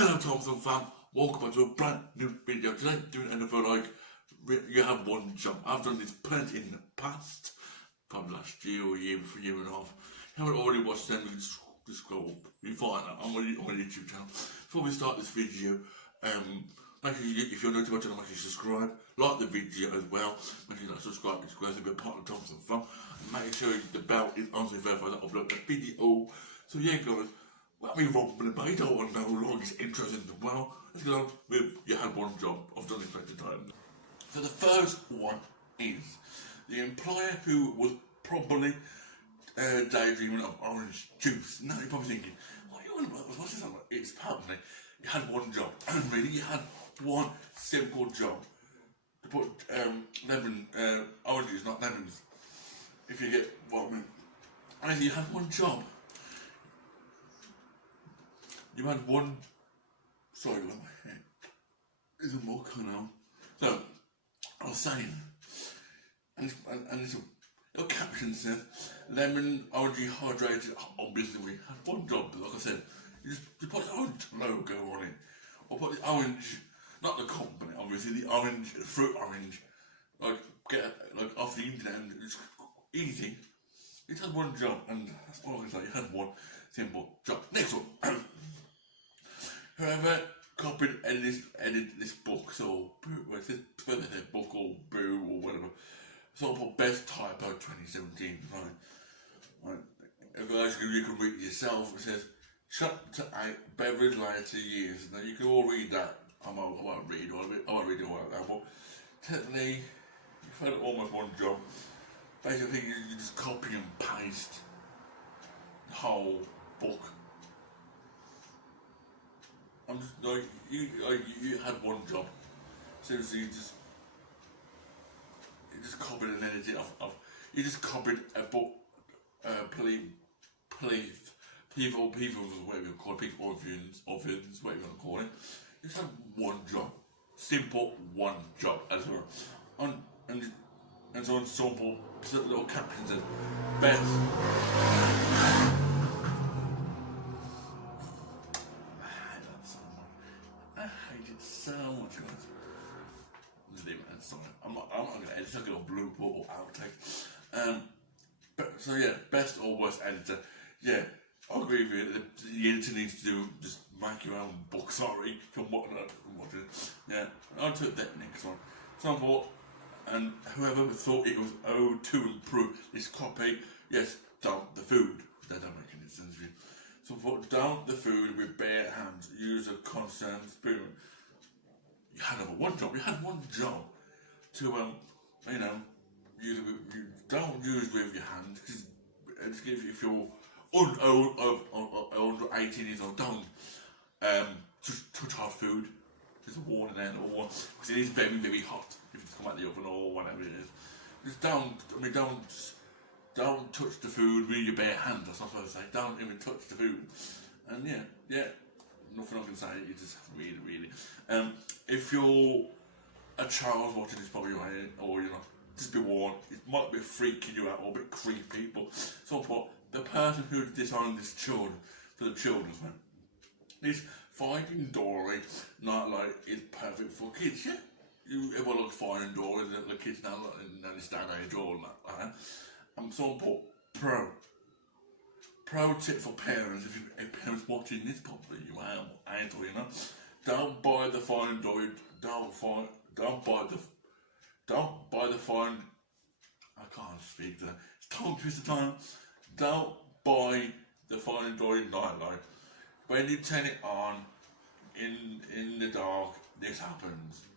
Hello Thompson Fam, welcome back to a brand new video. Today doing another you have one job. I've done this plenty in the past, probably last year or year and a half. If you haven't already watched them, you can just scroll up. You find that on my YouTube channel. Before we start this video, make sure if you're new to my channel, make sure you subscribe, like the video as well. Make sure you subscribe to be a part of Thompson Fam. And make sure the bell is on so you verify that I upload a video. So yeah guys, let me rumbling about it. I don't want to know how long it's interesting as well. Let's go with you had one job. I've done this plenty of times. So the first one is the employer who was probably daydreaming of orange juice. Now you're probably thinking, what are you on about? What's this about? It's apparently you had one job. Really, you had one simple job to put oranges, not lemons. If you get what I mean. And you had one job. You had one. Sorry, let my head. There's a more coming out. So I was saying, and it's your caption says lemon orange hydrated. Obviously, we had one job, but like I said, you put the orange logo on it, or put the orange, not the company, obviously the orange, fruit orange, like get like off the internet, and it's easy. You had one job, and that's all I can say. You had one simple job. Next one. Whoever copied, edited this book, so it says whether it's a book or brew or whatever. So I put best typo 2017. Right. Guys, you can read it yourself. It says shut to 8 beverage later years. Now you can all read that. I won't read all of it. I won't read it all out now. But technically, you've had almost one job. Basically, you just copy and paste the whole book. I'm just like you had one job. Seriously, you just copied and edited off. You just copied a book. People, whatever you call it, people, ovens, whatever you want to call it. You just had one job, simple one job as well. And so on simple little caption says best. I hate it so much, guys. Just leave it. Sorry, I'm not going to edit. It's not going to blooper or outtake. So yeah, best or worst editor. Yeah, I agree with you. The editor needs to just make your own book. Sorry for watching. Yeah, on to the next one. Example, and whoever thought it was to improve this copy, yes, dump the food. That don't make any sense to you. So put down the food with bare hands. Use a concerned spoon. You had one job. You had one job to use it with, you don't use with your hands because if you're under 18 years old, don't touch hot food. There's a warning then, or because it is very very hot if it's come out the oven or whatever it is. Just don't touch the food with your bare hands. That's not what I say. Don't even touch the food. And yeah, nothing I can say. You just really. If you're a child watching this, probably or just be warned. It might be freaking you out or a bit creepy. But so what? The person who designed this children for the children's man, this Finding Dory nightlight is perfect for kids. Yeah, everyone likes Finding Dory. The kids now in this day and age all that. So put pro tip for parents if parents watching this probably you ain't don't buy the Finding Dory, don't buy the Find I can't speak to that. It's tongue twister time. Don't buy the Finding Dory nightlight. When you turn it on in the dark, this happens.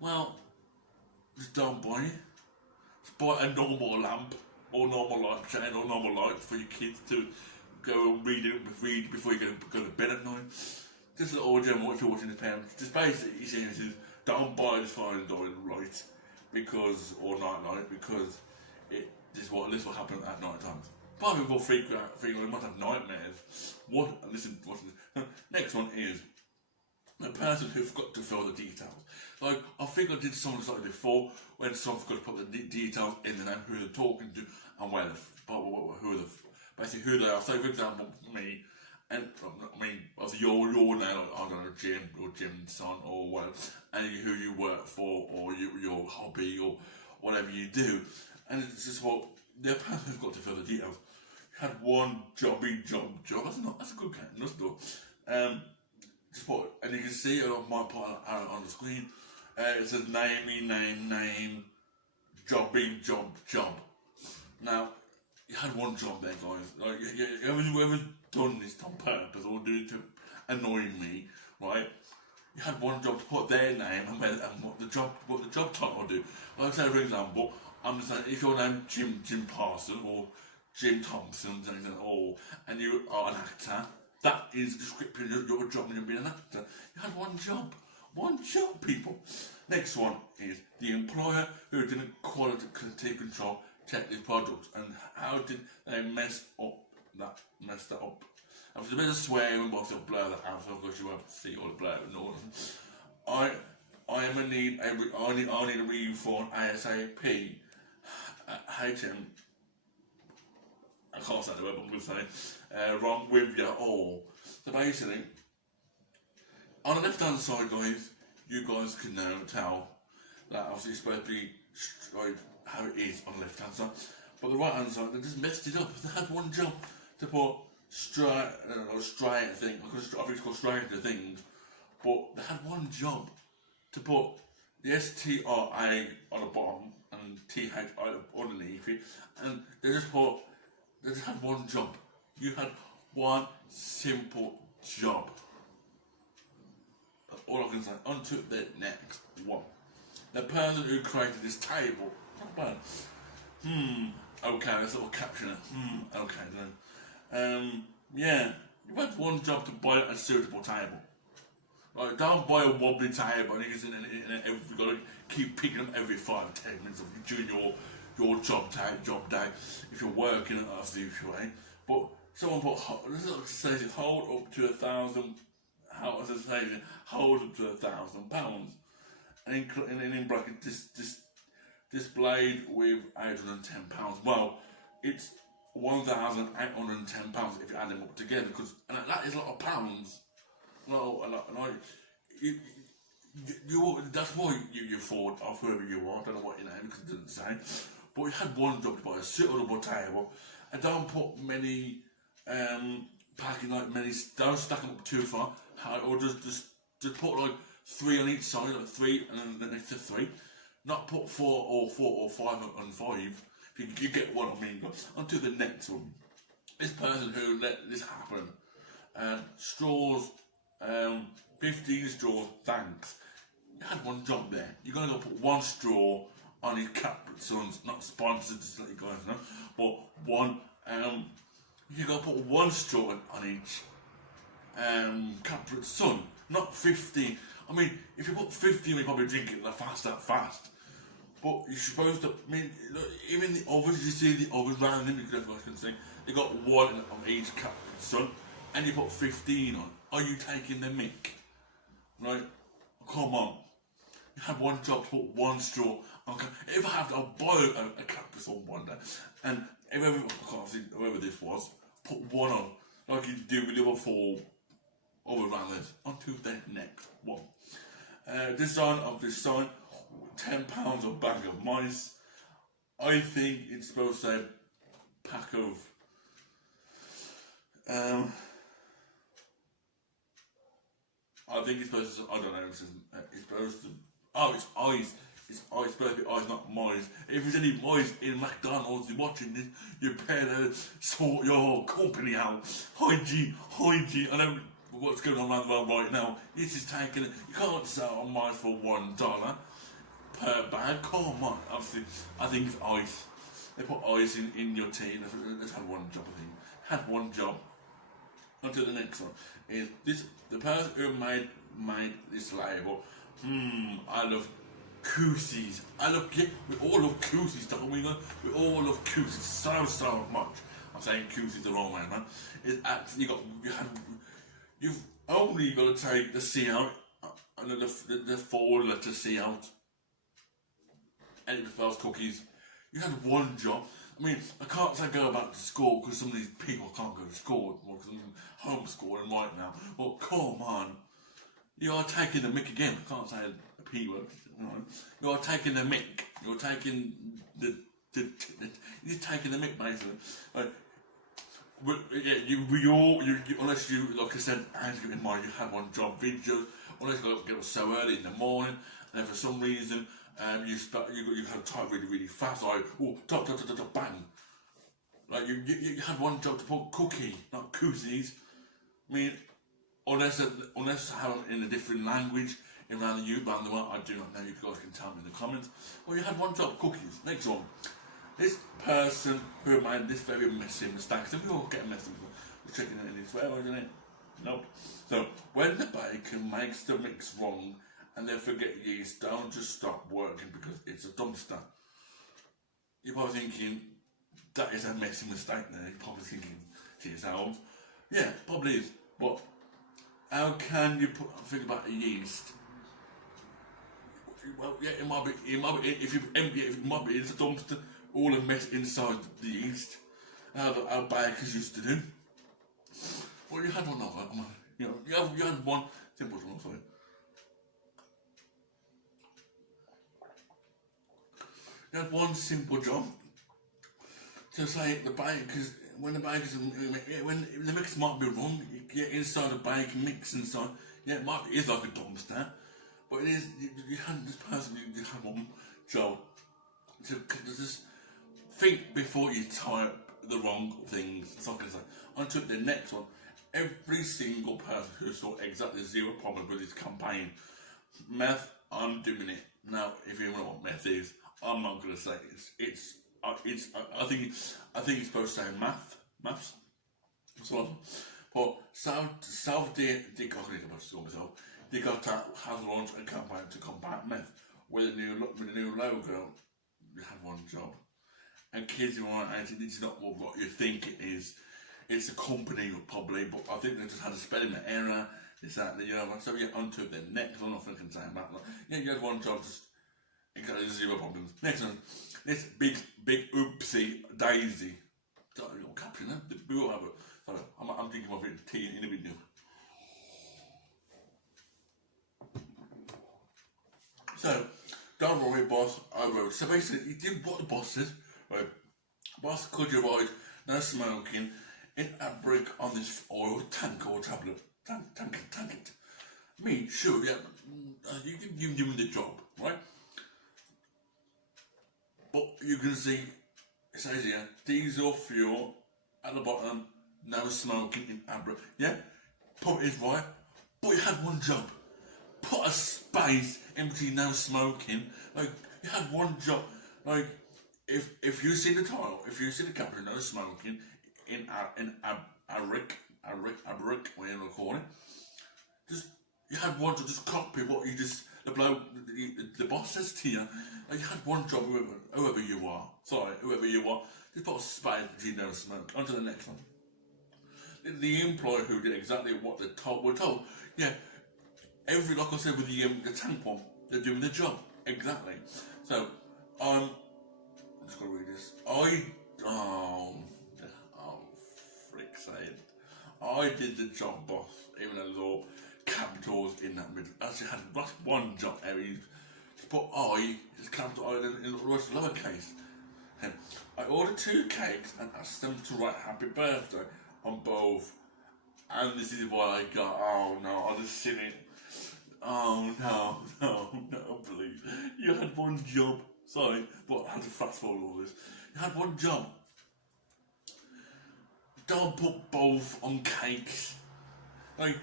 Well, just don't buy it. Just buy a normal lamp or normal light chain or normal light for your kids to go and read before you go to bed at night. Just a little general if you're watching this parents. Just basically saying this is don't buy this Finding Dory light or nightlight because this will happen at night times. Part of people freak out, they might have nightmares. Listen. Next one is the person who forgot to fill the details. Like, I think I did something like before when someone forgot to put the details in the name, who they're talking to, and basically who they are. So, for example, me, And I mean, obviously you're now, I don't know, Jim or Jim's son or whatever, and who you work for or your hobby or whatever you do, and it's just what the person who's got to further details. You had one job. That's a good count. That's good. Just put, and you can see it on my part on the screen. It says name, job. Now, you had one job there, guys. Like, whoever's done this on purpose or do it to annoy me, right? You had one job to put their name and what the job title will do. Like I say, for example, I'm just saying, if your name Jim Parson or Jim Thompson, and you are an actor, that is the description of your job when you're being an actor. You had one job, people. Next one is the employer who didn't quality control check these products, and how did they mess that up. And there's a bit of swearing, but I'll blur that out, so of course you won't see all the blur and all. I need a refund ASAP. HM. I can't say the word, but I'm going to say wrong with you all. So basically, on the left hand side, guys, you guys can now tell that obviously it's supposed to be like how it is on the left hand side, but the right hand side, they just messed it up. They had one job to put straight thing, I think it's called straight the things, but they had one job to put the STRA on the bottom and THI underneath it, and they just had one job. You had one simple job. That's all I can say. On to the next one. The person who created this table. Not bad. Okay, let's little caption it. Okay then. Yeah. You've had one job to buy a suitable table. Like, don't buy a wobbly table and you've got to keep picking them every 5-10 minutes during your job day, if you're working at a future way. But someone put, this says it, hold up to £1,000, how does it say it? Hold up to £1,000. And in bracket, displayed with £810. Well, it's £1,810 if you add them up together, and that is a lot of pounds. No, that's why you afford off whoever you are. I don't know what your name because it didn't say. But you had one job to buy a suitable table, and don't put many don't stack them up too far. Or just put like 3 on each side, like 3 and then the next to 3. Not put 4 or 5 on 5. If you get what I mean. On to the next one. This person who let this happen. Straws. 15 straws, thanks. You had one job there. You're going to go put one straw on his Capri Suns, not sponsored, just to let you guys know, but one, you got to put one straw on each Capri Sun, not 15. I mean, if you put 15, you probably drink it fast. But you're supposed to, I mean, look, even the ovens, you see the ovens around them, you can see, they got one on each Capri Sun, and you put 15 on. Are you taking the mick? Right? Come on. You had one job to put one straw. Okay. If I have to, I'll buy a Capri Sun one day. And whoever this was, put one on. Like you do with the other 4 other runners. On to the next one. Design of this sign, £10 a bag of mice. I think it's supposed to say pack of I think it's supposed to, I don't know, it's supposed to, it's eyes. It's supposed to be eyes, not mice. If there's any mice in McDonald's watching this, you better sort your company out. Hygiene. I know what's going on around the world right now. This is taking, you can't sell a mice for $1 per bag. Come on. Obviously, I think it's ice. They put ice in your tea. Let's have one job, I think. Had one job. On to the next one. Is this the person who made this label? I love Koosies. We all love Koosies, don't we? We all love Koosies so much. I'm saying Koosies the wrong way, man. It's actually you've only got to take the C out and then the 4 letter C out. And it spells cookies. You had one job. I mean, I can't say go back to school because some of these people can't go to school because I'm homeschooling right now. Well, come on. You are taking the mick again. I can't say a P word. You know. You are taking the mick. You're taking you're taking the mick, basically. Like, yeah, unless you, like I said, in mind, you had one job videos, unless you get up so early in the morning, and then for some reason, you had to type really, really fast, like, oh, bang. Like, you had one job to put cookie, not cookies. I mean, unless I have them in a different language around the world, I do not know. You guys can tell me in the comments. Well, you had one job, cookies. Next one. This person who made this very messy mistake, so we all get messy, we're checking it in as well, isn't it? Nope. So, when the bacon makes the mix wrong and they forget yeast, don't just stop working because it's a dumpster. You're probably thinking, that is a messy mistake there. You're probably thinking to yourselves, yeah, probably is, but how can you think about the yeast? Well, yeah, it might be, if you empty it, it might be, it's a dumpster. All the mess inside the yeast, how bakers used to do. Well, you had one of them. You know, you had one simple job. Sorry. You had one simple job to say the bakers, when the when the mix might be wrong, you get inside the bacon mix inside. Yeah, it might be, it's like a dumpster, but it is. You had this person. You had one job to just think before you type the wrong things. So I can say, on to the next one. Every single person who saw exactly zero problem with this campaign, meth, I'm doing it. Now, if you know what meth is, I'm not going to say it's. I think it's supposed to say maths. So, but South they got has launched a campaign to combat meth with a new logo. You have one job. And kids who aren't 18, it's not what you think it is. It's a company probably, but I think they just had a spelling error, this, that, the other. So yeah, on to the next one, nothing can say about that. Yeah, you had one job, just exactly zero problems. Next one, this big oopsie daisy. Got a little caption there. We will have it. Sorry, I'm drinking my tea in a video. So, don't worry, boss, I wrote. So basically, you did what the boss said. Right. Boss, could you avoid no smoking in a brick on this oil tank or tablet? Tank it. Me, sure, yeah. You can give me the job, right? But you can see, it says here, diesel fuel at the bottom, no smoking in a brick. Yeah, point is right, but you had one job. Put a space in between no smoking. Like, you had one job. Like, if you see the title, if you see the caption, no smoking in a brick, whatever you call it, just you had one job, just copy what you just the boss says to you. Like, you had one job, whoever you are. Sorry, whoever you are, just put a space between no smoke. On to the next one. The employee who did exactly what they were told. Yeah, like I said with the tank one, they're doing the job exactly. So I'm just gonna read this. Frick sake. I did the job, boss, even though there's all capitals in that middle. Actually had that's one job area. Just put I, just capital I, and it was lowercase. I ordered 2 cakes and asked them to write happy birthday on both. And this is what I got. Oh no, I just seen it. Oh no, please. You had one job. Sorry, but I had to fast forward all this. You had one job. Don't put both on cakes. Like,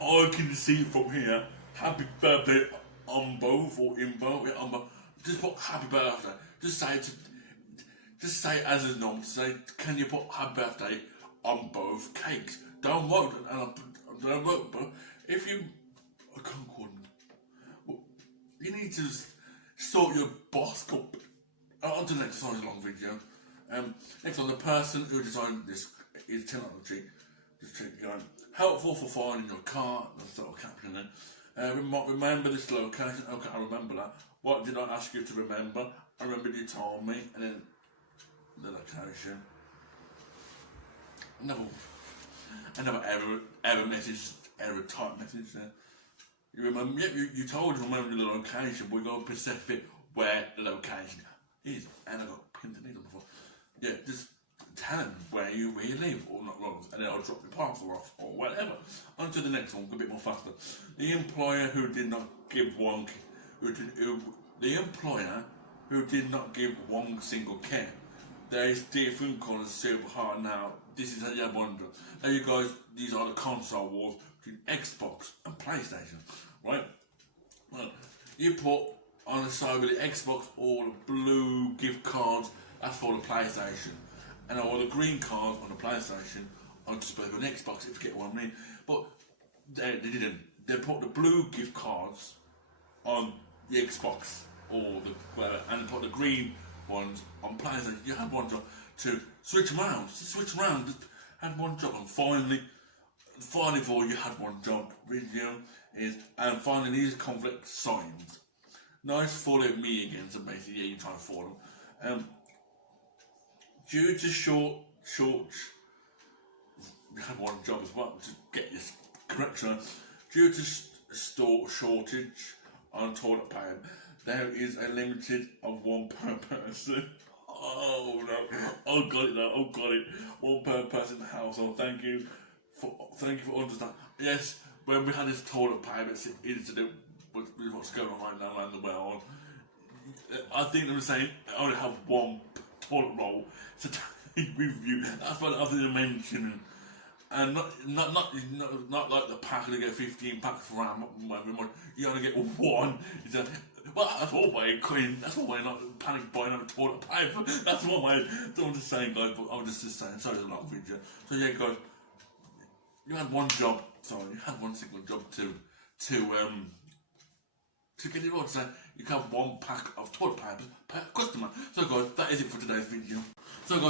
I can see from here, happy birthday on both or in both. On both. Just put happy birthday. Just say as a norm. Say, can you put happy birthday on both cakes? Don't vote. Don't vote. But if you, I can't call them. Well, you need to sort your boss cup. On to the next long video. Next one, the person who designed this is technology. Just keep going. Helpful for finding your car. That's sort of caption there. Remember this location. Okay, I remember that. What did I ask you to remember? I remember you told me. And then the location. Another error message, error type message there. You remember? Yep, you told us remember the location, but we got to specify where the location is. And I got pinned to needle before. Yeah, just tell them where you live or not wrong, and then I'll drop your parcel off or whatever. On to the next one, a bit more faster. The employer who did not give one single care. There is different colours, super hard now. This is how you have one job. Now you guys, these are the console wars between Xbox and PlayStation, right? Well, you put on the side with the Xbox all the blue gift cards, that's for the PlayStation. And all the green cards on the PlayStation on display with an Xbox, if you get what I mean. But they didn't. They put the blue gift cards on the Xbox or the whatever, and put the green ones on PlayStation. You had one job to switch around. Just had one job, and finally for you had one job. Video is, and finally these conflict signs. Nice following me again, so basically, yeah, you try to follow them. Due to short, you had one job as well to get your correction. Due to store shortage on toilet paper, there is a limited of one per person. Oh no! Oh got it now! Oh got it! One per person household. Thank you for understanding. Yes, when we had this toilet paper incident with what's going on right now around the world, I think they were saying I only have one toilet roll to take with you. That's what I was mentioning, and not like the pack they get 15 packs for you only get one. Well, that's one way clean. That's one way not panic buying on a toilet paper. That's one way. I'm just saying, guys. But I'm just saying. Sorry, there's a lot of video. So yeah, guys, you had one job. Sorry, you had one single job to get it right. So you can have one pack of toilet papers per customer. So guys, that is it for today's video. Sorry,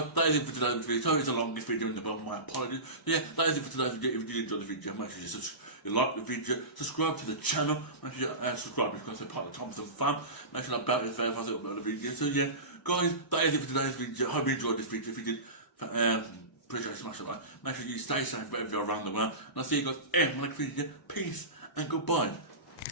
it's the longest video in the world. My apologies. Yeah, that is it for today's video. If you did enjoy the video, make sure you like the video, subscribe to the channel, make sure you subscribe because you're part of the Thompson Fam. Make sure that bell is there if I upload a video. So yeah, guys, that is it for today's video. I hope you enjoyed this video. If you did, appreciate it, smash a like. Make sure you stay safe wherever you're around the world. And I'll see you guys in the next video. Peace and goodbye.